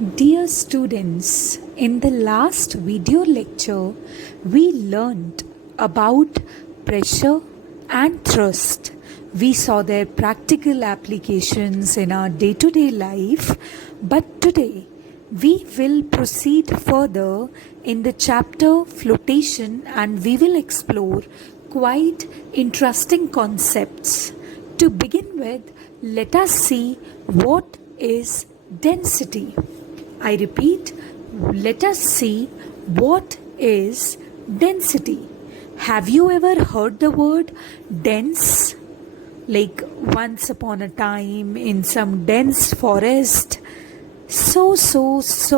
Dear students, in the last video lecture, we learned about pressure and thrust. We saw their practical applications in our day to day life, but today we will proceed further in the chapter flotation and we will explore quite interesting concepts. To begin with, let us see what is density. I repeat, let us see what is density. Have you ever heard the word dense? Like once upon a time in some dense forest. So,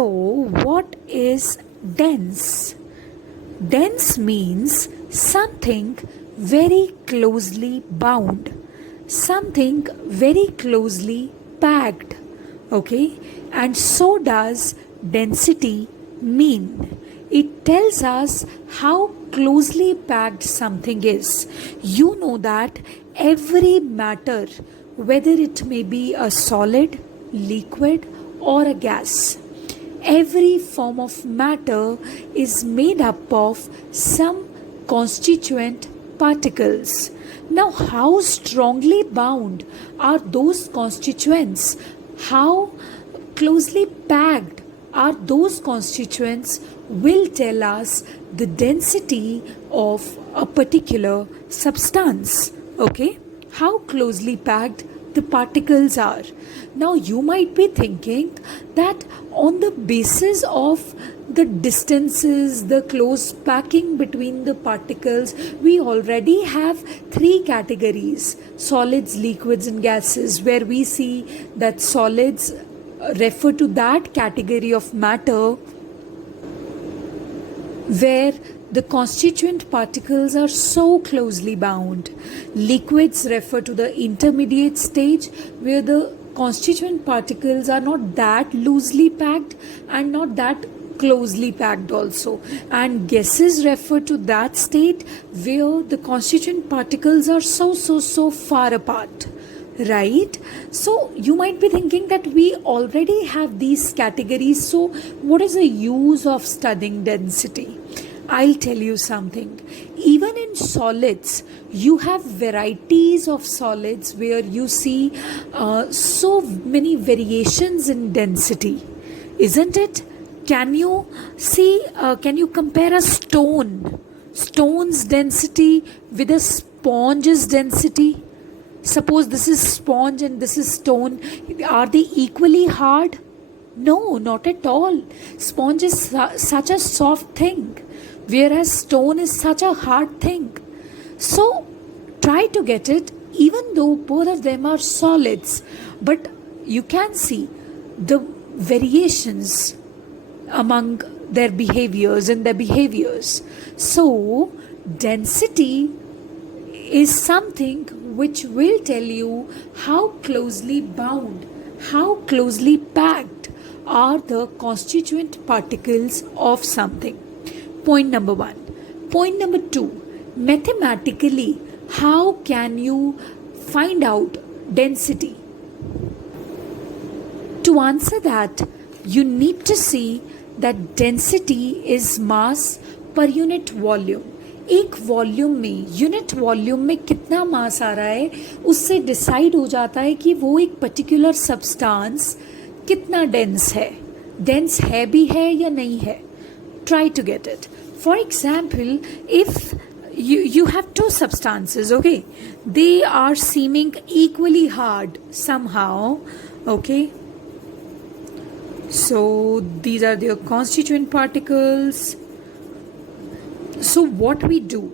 what is dense? Dense means something very closely bound, something very closely packed. Okay, and so does density mean. It tells us how closely packed something is. You know that every matter, whether it may be a solid, liquid, or a gas, every form of matter is made up of some constituent particles. Now, how strongly bound are those constituents? How closely packed are those constituents will tell us the density of a particular substance. Okay, how closely packed the particles are. Now you might be thinking that on the basis of the distances, the close packing between the particles, we already have three categories: solids, liquids, and gases, where we see that solids refer to that category of matter where the constituent particles are so closely bound. Liquids refer to the intermediate stage where the constituent particles are not that loosely packed and not that closely packed also, and gases refer to that state where the constituent particles are so far apart, right? So you might be thinking that we already have these categories, so what is the use of studying density? I'll tell you something. Even in solids, you have varieties of solids where you see so many variations in density, isn't it? Can you see, can you compare a stone's density with a sponge's density? Suppose this is sponge and this is stone. Are they equally hard? No, not at all. Sponge is such a soft thing, whereas stone is such a hard thing. So try to get it, even though both of them are solids, but you can see the variations among their behaviors and their behaviors. So density is something which will tell you how closely bound, how closely packed are the constituent particles of something. Point number one. Point number two, mathematically, how can you find out density? To answer that, you need to see that density is mass per unit volume. एक volume में, unit volume में कितना मास आ रहा है, उससे decide हो जाता है कि वो एक पर्टिकुलर सब्सटेंस कितना डेंस है भी है या नहीं है. Try to get it. For example, if you have two substances, okay, they are seeming equally hard somehow, okay. So these are their constituent particles. So what we do,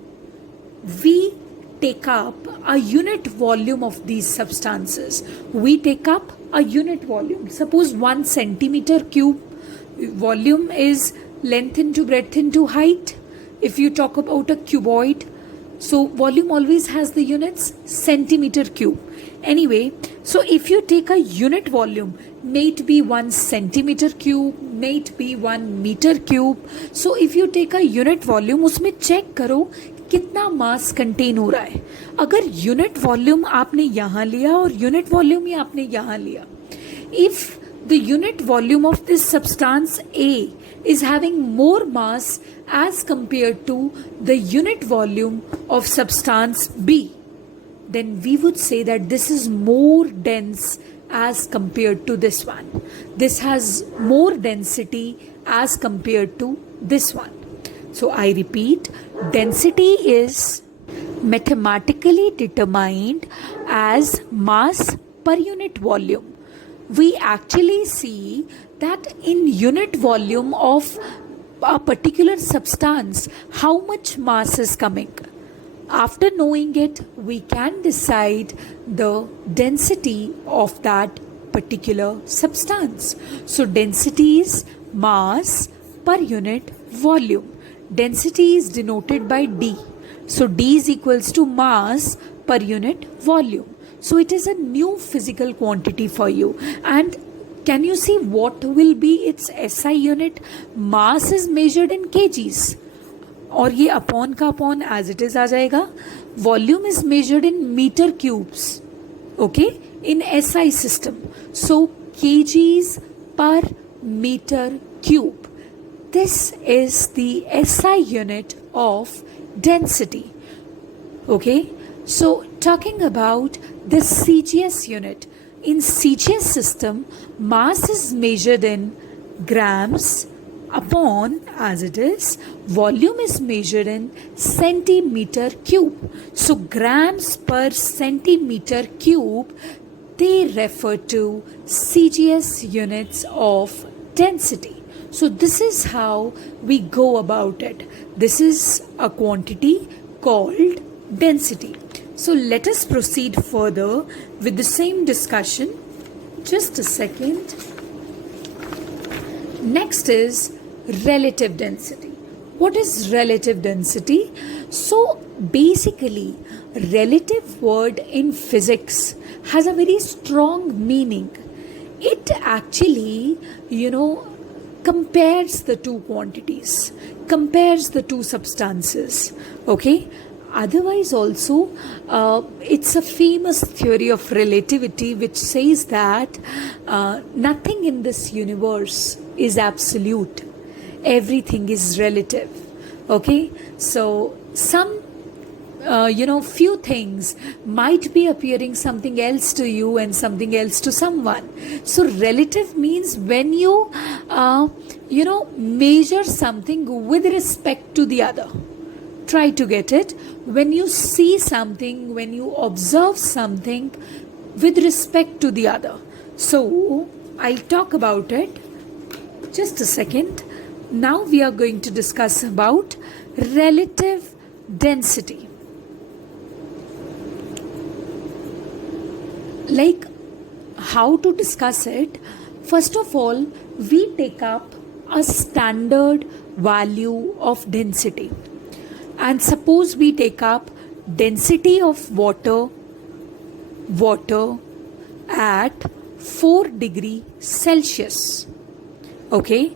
we take up a unit volume of these substances. We take up a unit volume. Suppose 1 centimeter cube volume is length into breadth into height. If you talk about a cuboid, so volume always has the units centimeter cube. Anyway, so if you take a unit volume, may it be 1 centimeter cube, may it be 1 meter cube. So if you take a unit volume, उसमें check करो कितना मास contain हो रहा है. अगर unit volume आपने यहाँ लिया और यूनिट वॉल्यूम ही आपने यहाँ लिया, if the unit volume of this substance A is having more mass as compared to the unit volume of substance B, then we would say that this is more dense as compared to this one. This has more density as compared to this one. So I repeat, density is mathematically determined as mass per unit volume. We actually see that in unit volume of a particular substance, how much mass is coming. After knowing it, we can decide the density of that particular substance. So density is mass per unit volume. Density is denoted by D. So D is equals to mass per unit volume. So it is a new physical quantity for you. And can you see what will be its SI unit? Mass is measured in kgs. और ये upon का upon as it is आ जाएगा. Volume is measured in metre cubes, okay, in SI system. So kgs per metre cube. This is the SI unit of density. Okay, so talking about the CGS unit. In CGS system, mass is measured in grams upon, as it is, volume is measured in centimeter cube. So grams per centimeter cube, they refer to CGS units of density. So this is how we go about it. This is a quantity called density. So let us proceed further with the same discussion. Just a second. Next is relative density. What is relative density? So basically, relative word in physics has a very strong meaning. It actually, compares the two quantities, compares the two substances. Okay. Otherwise also, it's a famous theory of relativity which says that nothing in this universe is absolute. Everything is relative. Okay, so some few things might be appearing something else to you and something else to someone. So relative means when you measure something with respect to the other. Try to get it. When you see something, when you observe something with respect to the other. So I'll talk about it. Just a second. Now we are going to discuss about relative density. Like how to discuss it? First of all, we take up a standard value of density. And suppose we take up density of water at 4 degrees Celsius. Okay,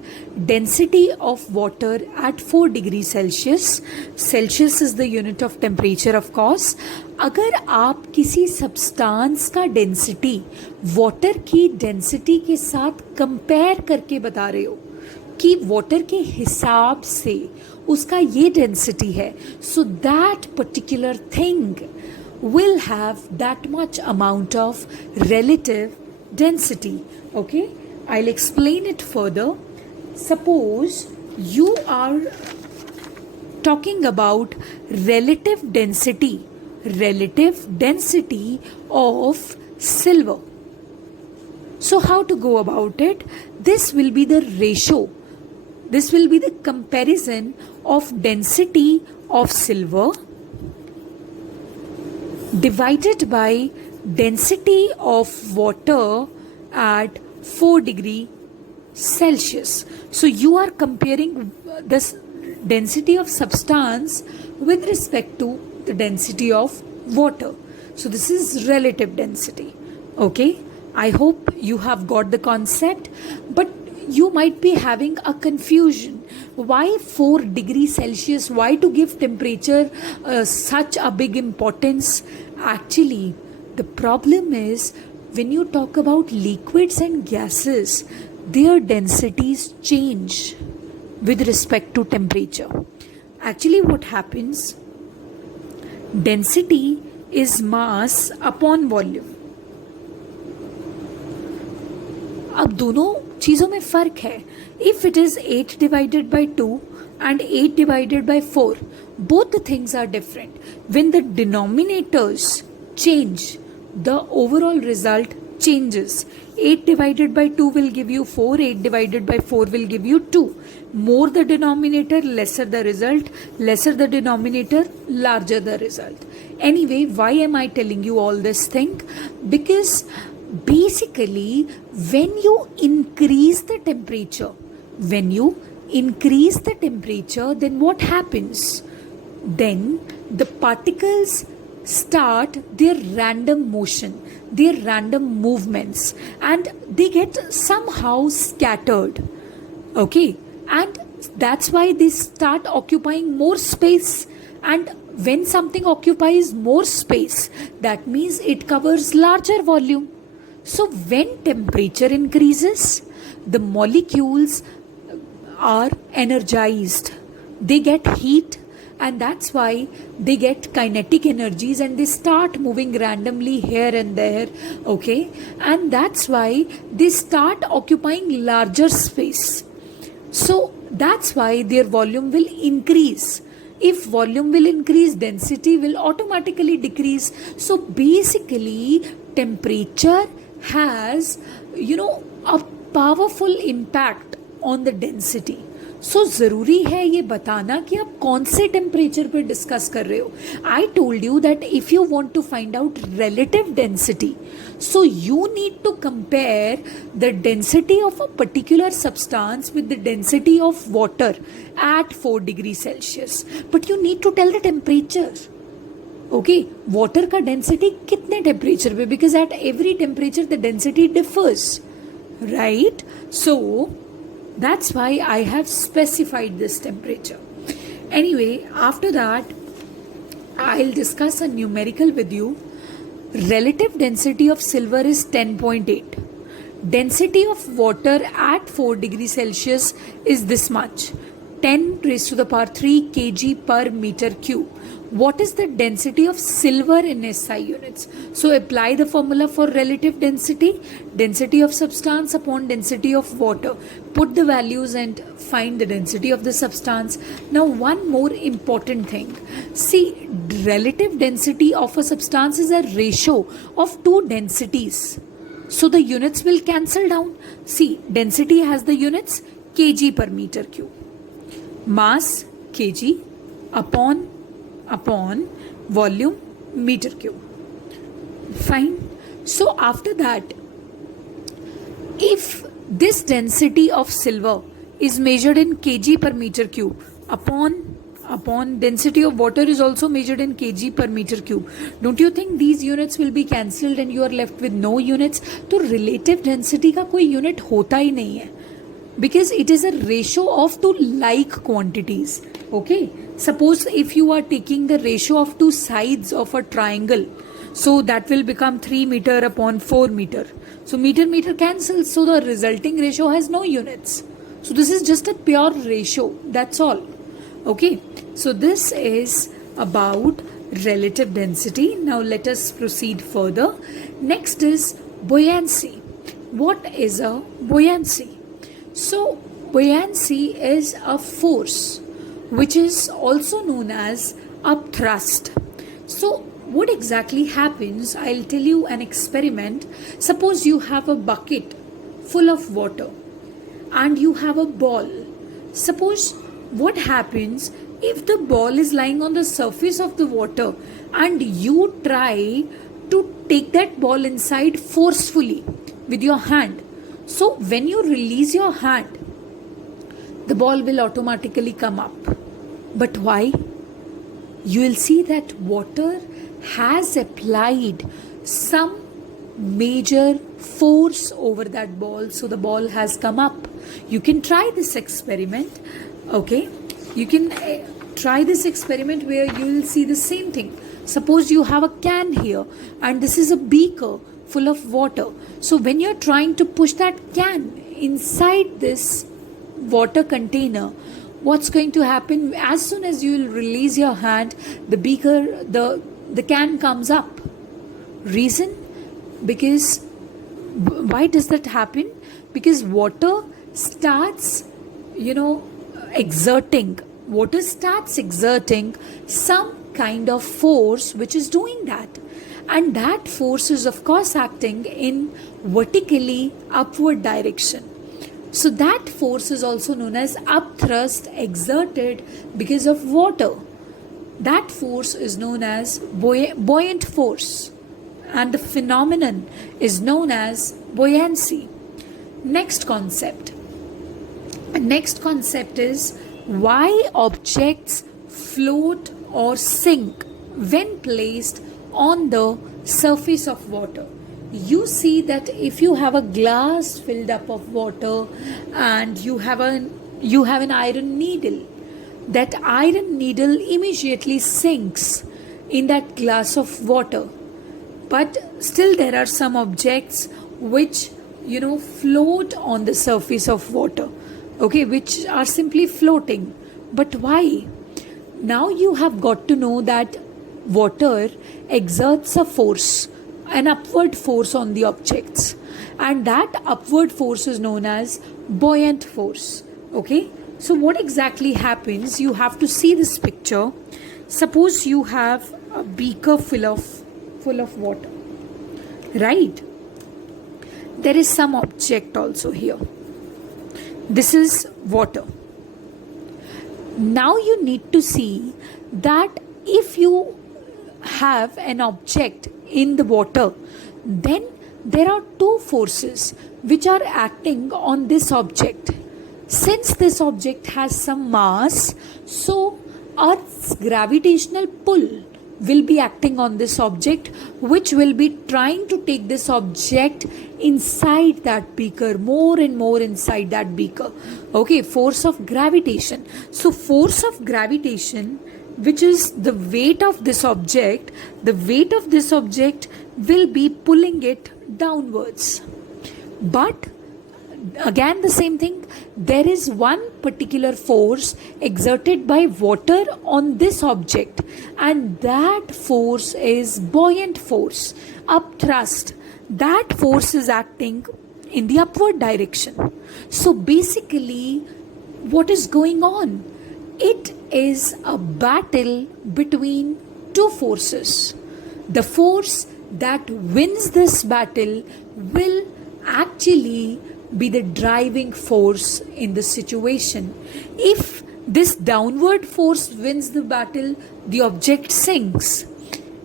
density of water at 4 degrees Celsius. Celsius is the unit of temperature, of course. अगर आप किसी substance का density water की density के साथ compare करके बता रहे हो कि वाटर के हिसाब से उसका ये डेंसिटी है, so that particular thing will have that much amount of relative density. Okay, I'll explain it further. Suppose you are talking about relative density of silver. So how to go about it? This will be the ratio. This will be the comparison of density of silver divided by density of water at 4 degrees Celsius. So you are comparing this density of substance with respect to the density of water. So this is relative density. Okay, I hope you have got the concept, but you might be having a confusion. Why 4 degrees Celsius? Why to give temperature such a big importance? Actually, the problem is when you talk about liquids and gases, their densities change with respect to temperature. Actually, what happens? Density is mass upon volume. अब दोनों चीज़ों में फ़र्क है. If it is 8 divided by 2 and 8 divided by 4, both the things are different. When the denominators change, the overall result changes. 8 divided by 2 will give you 4, 8 divided by 4 will give you 2. More the denominator, lesser the result, lesser the denominator, larger the result. Anyway, why am I telling you all this thing? Because basically, when you increase the temperature, then what happens? Then the particles start their random motion, their random movements, and they get somehow scattered. Okay, and that's why they start occupying more space. And when something occupies more space, that means it covers larger volume. So when temperature increases, the molecules are energized, they get heat, and that's why they get kinetic energies and they start moving randomly here and there. Okay, and that's why they start occupying larger space. So that's why their volume will increase. If volume will increase, density will automatically decrease. So basically, temperature has, a powerful impact on the density. So ज़रूरी है ये बताना कि आप कौन से temperature पे discuss कर रहे हो. I told you that if you want to find out relative density, so you need to compare the density of a particular substance with the density of water at 4 degrees Celsius. But you need to tell the temperature. Okay, water का density कितने temperature पे? Because at every temperature the density differs, right? So that's why I have specified this temperature. Anyway, after that, I'll discuss a numerical with you. Relative density of silver is 10.8. Density of water at 4 degrees Celsius is this much, 10 raised to the power 3 kg per meter cube. What is the density of silver in SI units? So apply the formula for relative density, density of substance upon density of water. Put the values and find the density of the substance. Now one more important thing. See, relative density of a substance is a ratio of two densities. So the units will cancel down. See, density has the units kg per meter cube. Mass kg upon volume meter cube. Fine. So after that, if this density of silver is measured in kg per meter cube upon density of water is also measured in kg per meter cube, don't you think these units will be cancelled and you are left with no units? तो relative density का कोई unit होता ही नहीं है, because it is a ratio of two like quantities. Okay, suppose if you are taking the ratio of two sides of a triangle, so that will become 3 meter upon 4 meter. So meter cancels, so the resulting ratio has no units. So this is just a pure ratio, that's all. Okay, so this is about relative density. Now let us proceed further. Next is buoyancy. What is a buoyancy? So buoyancy is a force which is also known as upthrust. So what exactly happens? I'll tell you an experiment. Suppose you have a bucket full of water and you have a ball. Suppose what happens if the ball is lying on the surface of the water and you try to take that ball inside forcefully with your hand. So when you release your hand, the ball will automatically come up. But why? You will see that water has applied some major force over that ball, so the ball has come up. You can try this experiment. Okay, you can try this experiment where you will see the same thing. Suppose you have a can here and this is a beaker full of water. So when you're trying to push that can inside this water container, what's going to happen? As soon as you will release your hand, the beaker, the can comes up. Reason? Because why does that happen? Because water starts exerting some kind of force which is doing that, and that force is of course acting in vertically upward direction. So that force is also known as upthrust exerted because of water. That force is known as buoyant force, and the phenomenon is known as buoyancy. Next concept is why objects float or sink when placed on the surface of water. You see that if you have a glass filled up of water and you have an iron needle, that iron needle immediately sinks in that glass of water. But still there are some objects which float on the surface of water, okay, which are simply floating. But why? Now you have got to know that water exerts a force, an upward force on the objects, and that upward force is known as buoyant force. Okay, so what exactly happens? You have to see this picture. Suppose you have a beaker full of water, right? There is some object also here. This is water. Now you need to see that if you have an object in the water, then there are two forces which are acting on this object. Since this object has some mass, so Earth's gravitational pull will be acting on this object, which will be trying to take this object inside that beaker, more and more inside that beaker. Okay, force of gravitation. So force of gravitation, which is the weight of this object, will be pulling it downwards. But again the same thing, there is one particular force exerted by water on this object, and that force is buoyant force, upthrust. That force is acting in the upward direction. So basically what is going on? It is a battle between two forces. The force that wins this battle will actually be the driving force in the situation. If this downward force wins the battle, the object sinks.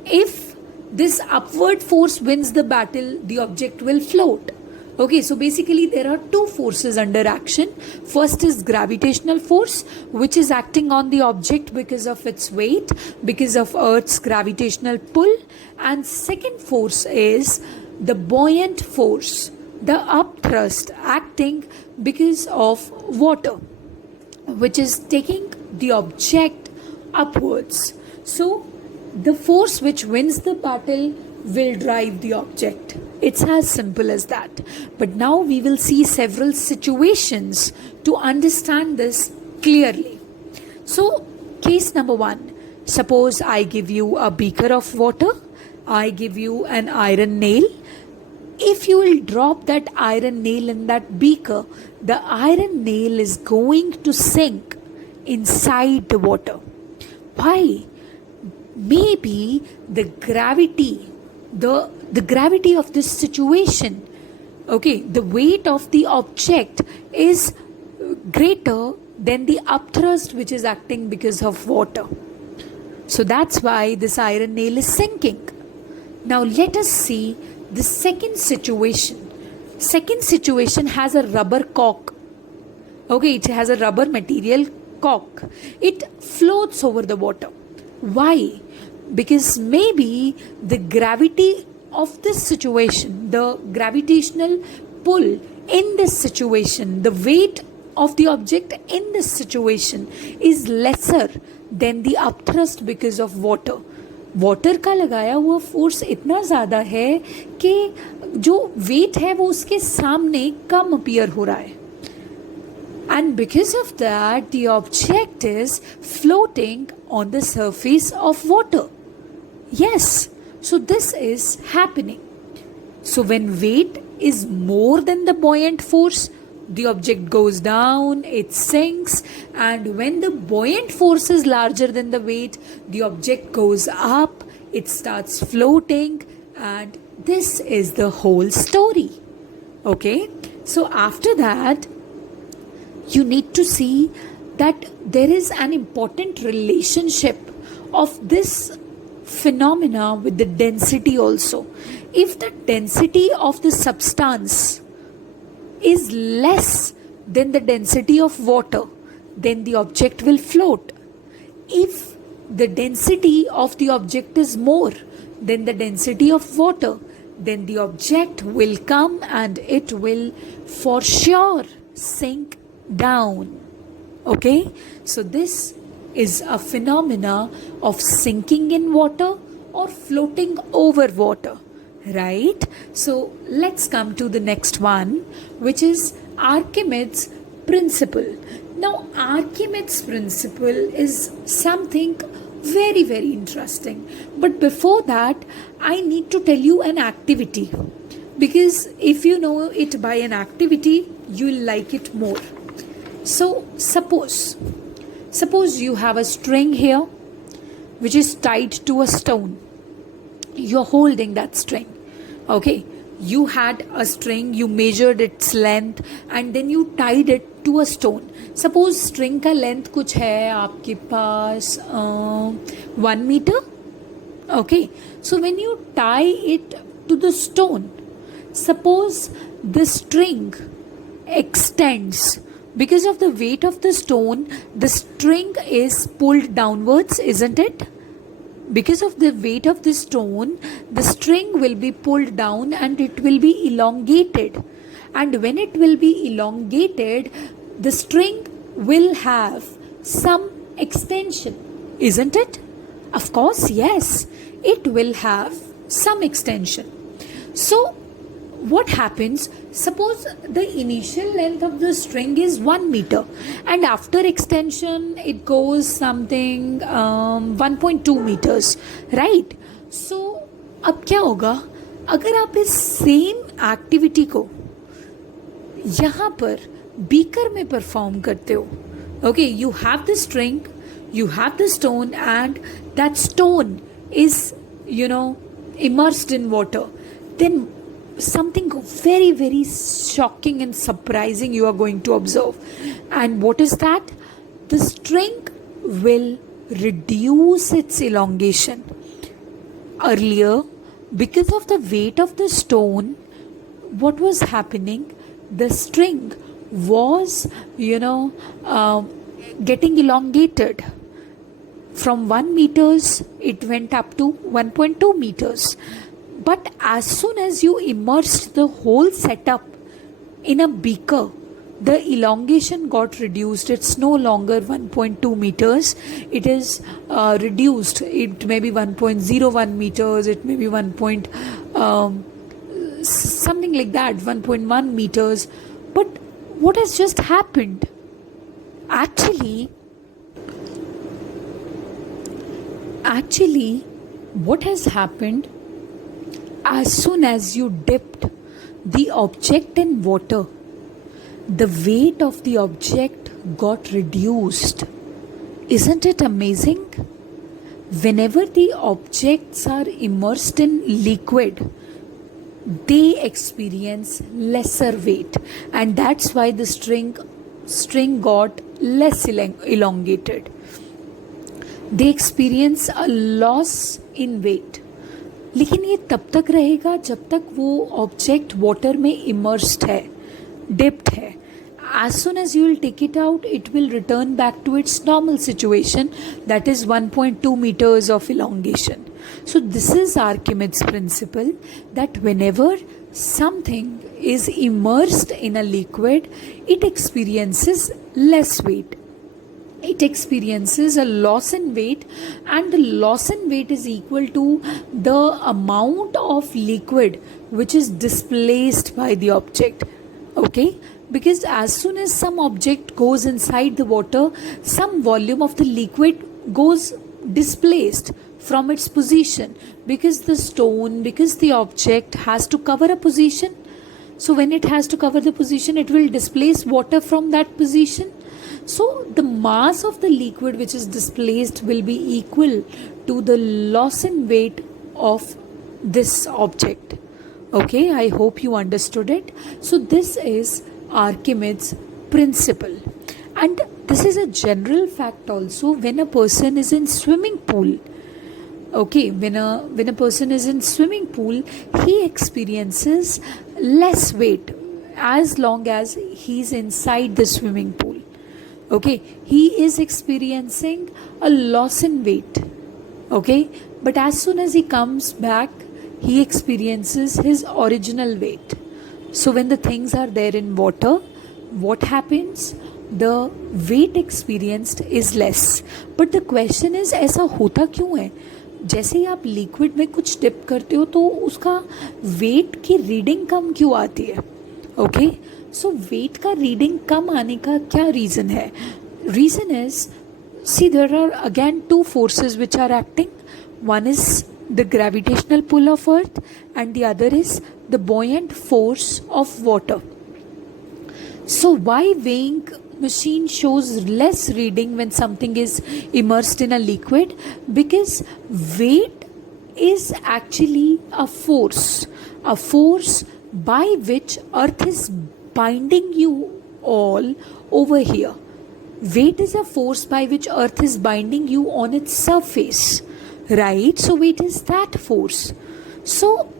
If this upward force wins the battle, the object will float. Okay, so basically there are two forces under action. First is gravitational force, which is acting on the object because of its weight, because of Earth's gravitational pull. And second force is the buoyant force, the upthrust, acting because of water, which is taking the object upwards. So the force which wins the battle will drive the object. It's as simple as that. But now we will see several situations to understand this clearly. So case number one, suppose I give you a beaker of water, I give you an iron nail. If you will drop that iron nail in that beaker, the iron nail is going to sink inside the water. Why? Maybe the gravity of this situation, okay, the weight of the object is greater than the upthrust which is acting because of water. So that's why this iron nail is sinking. Now let us see the second situation. Second situation has a rubber cork. Okay, it has a rubber material cork. It floats over the water. Why? Because maybe the gravity of this situation, the gravitational pull in this situation, the weight of the object in this situation is lesser than the upthrust because of water. Water का लगाया हुआ force इतना ज़्यादा है कि जो wait है वो उसके सामने कम अपीयर हो रहा है, and because of that the object is floating on the surface of water. Yes, so this is happening. So when weight is more than the buoyant force, the object goes down, it sinks, and when the buoyant force is larger than the weight, the object goes up, it starts floating, and this is the whole story. Okay, so after that you need to see that there is an important relationship of this phenomena with the density also. If the density of the substance is less than the density of water, then the object will float. If the density of the object is more than the density of water, then the object will come and it will for sure sink down. Okay, so this is a phenomena of sinking in water or floating over water, right? So let's come to the next one, which is Archimedes' principle. Now Archimedes' principle is something very, very interesting, but before that I need to tell you an activity, because if you know it by an activity you'll like it more. So suppose you have a string here which is tied to a stone. You're holding that string. Okay, you had a string, you measured its length and then you tied it to a stone. Suppose string का length कुछ है आपके पास 1 meter. Okay, so when you tie it to the stone, suppose the string extends. Because of the weight of the stone, the string is pulled downwards, isn't it? Because of the weight of the stone, the string will be pulled down and it will be elongated. And when it will be elongated, the string will have some extension, isn't it? Of course, yes, it will have some extension. So what happens? Suppose the initial length of the string is 1 meter and after extension it goes something 1.2 meters, right? So अब क्या होगा अगर आप इस same activity को यहाँ पर beaker में परफॉर्म करते हो. Okay, you have the string, you have the stone and that stone is, immersed in water. Then something very, very shocking and surprising you are going to observe. And what is that? The string will reduce its elongation. Earlier, because of the weight of the stone, what was happening? The string was, getting elongated. From 1 meters, it went up to 1.2 meters. But as soon as you immersed the whole setup in a beaker, the elongation got reduced. It's no longer 1.2 meters. It is reduced. It may be 1.01 meters. It may be something like that, 1.1 meters. But what has just happened? Actually, what has happened? As soon as you dipped the object in water, the weight of the object got reduced. Isn't it amazing? Whenever the objects are immersed in liquid, they experience lesser weight, and that's why the string got less elongated. They experience a loss in weight. लेकिन ये तब तक रहेगा जब तक वो object water में immersed है, डिप्ड है. As soon as you will take it out, it will return back to its normal situation, that is 1.2 meters of elongation. So this is Archimedes' principle, that whenever something is immersed in a liquid, it experiences less weight. it experiences a loss in weight, and the loss in weight is equal to the amount of liquid which is displaced by the object. Okay, because as soon as some object goes inside the water, some volume of the liquid goes displaced from its position, because the object has to cover a position. So when it has to cover the position, it will displace water from that position. So the mass of the liquid which is displaced will be equal to the loss in weight of this object. Okay, I hope you understood it. So this is Archimedes' principle. And this is a general fact also when a person is in swimming pool. Okay, when a person is in swimming pool, he experiences less weight as long as he's inside the swimming pool. Okay, he is experiencing a loss in weight. Okay, but as soon as he comes back, he experiences his original weight. So when the things are there in water, what happens? The weight experienced is less. But the question is, ऐसा होता क्यों है? जैसे ही आप liquid में कुछ dip करते हो तो उसका वेट की रीडिंग कम क्यों आती है? ओके, सो वेट का रीडिंग कम आने का क्या रीज़न है? Reason is, see there are again two forces which are acting. One is the gravitational pull of earth and the other is the buoyant force of water. So why weighing machine shows less reading when something is immersed in a liquid? Because weight is actually a force by which earth is binding you all over here. Weight is a force by which earth is binding you on its surface, right? So weight is that force. So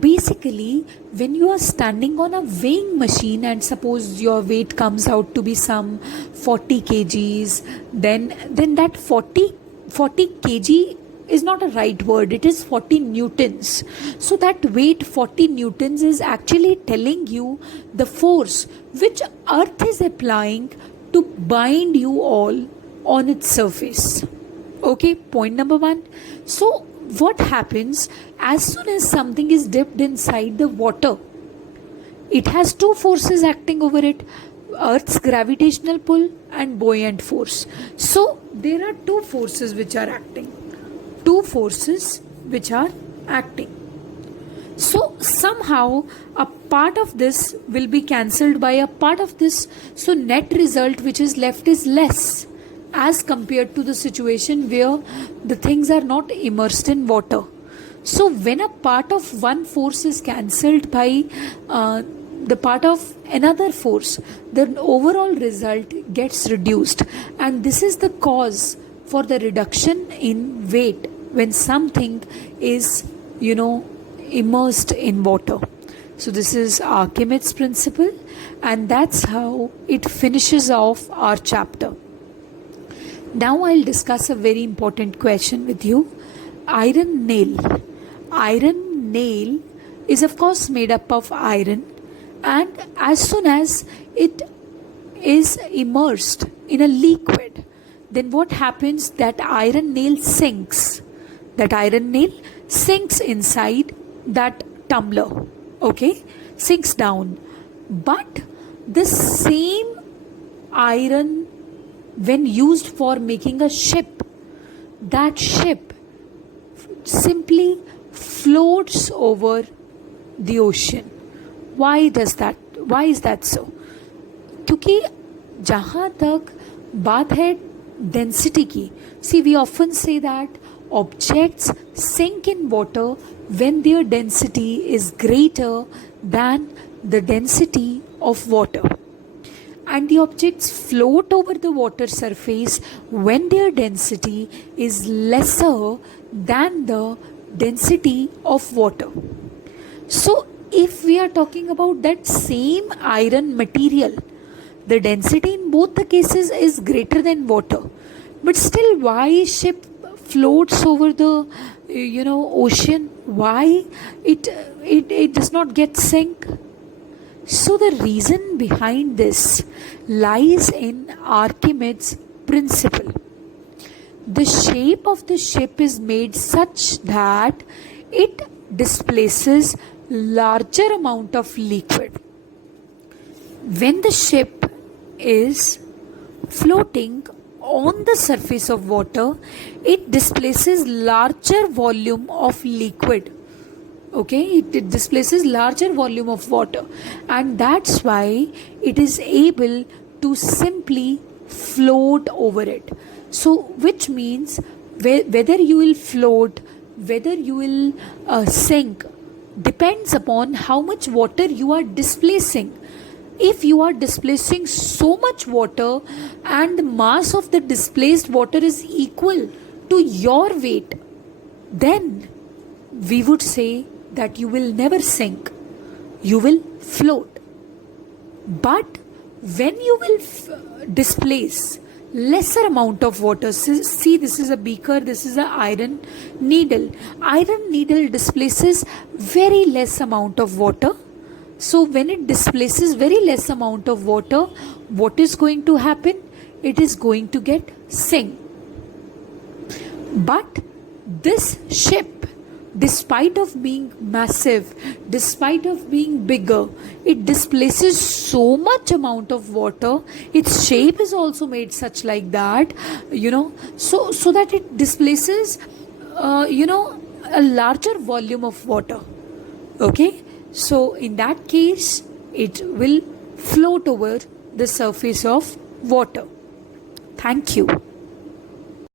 basically, when you are standing on a weighing machine and suppose your weight comes out to be some 40 kgs, then that 40 kg is not a right word, it is 40 newtons. So that weight 40 newtons is actually telling you the force which earth is applying to bind you all on its surface. Okay, point number one. So what happens as soon as something is dipped inside the water? It has two forces acting over it, earth's gravitational pull and buoyant force. So there are two forces which are acting. So somehow a part of this will be cancelled by a part of this. So net result which is left is less as compared to the situation where the things are not immersed in water. So when a part of one force is cancelled by the part of another force, the overall result gets reduced, and this is the cause for the reduction in weight when something is, immersed in water. So this is Archimedes' principle, and that's how it finishes off our chapter. Now I'll discuss a very important question with you. Iron nail. Iron nail is of course made up of iron, and as soon as it is immersed in a liquid, then what happens? That iron nail sinks. That iron nail sinks inside that tumbler. Okay? Sinks down. But the same iron, when used for making a ship, that ship simply floats over the ocean. Why is that so? क्योंकि जहाँ तक बात है density की, see, we often say that objects sink in water when their density is greater than the density of water, and the objects float over the water surface when their density is lesser than the density of water. So if we are talking about that same iron material, the density in both the cases is greater than water, but still why ship floats over the ocean? Why it does not get sink? So the reason behind this lies in Archimedes' principle. The shape of the ship is made such that it displaces larger amount of liquid. When the ship is floating on the surface of water, it displaces larger volume of liquid. Okay, it displaces larger volume of water, and that's why it is able to simply float over it. So which means whether you will float, whether you will sink, depends upon how much water you are displacing. If you are displacing so much water and the mass of the displaced water is equal to your weight, then we would say that you will never sink, you will float. But when you will displace lesser amount of water, see, this is a beaker, this is an iron needle. Iron needle displaces very less amount of water. So when it displaces very less amount of water, what is going to happen? It is going to get sink. But this ship, despite of being massive, despite of being bigger, it displaces so much amount of water. Its shape is also made such like that, so that it displaces a larger volume of water. Okay, so in that case it will float over the surface of water. Thank you.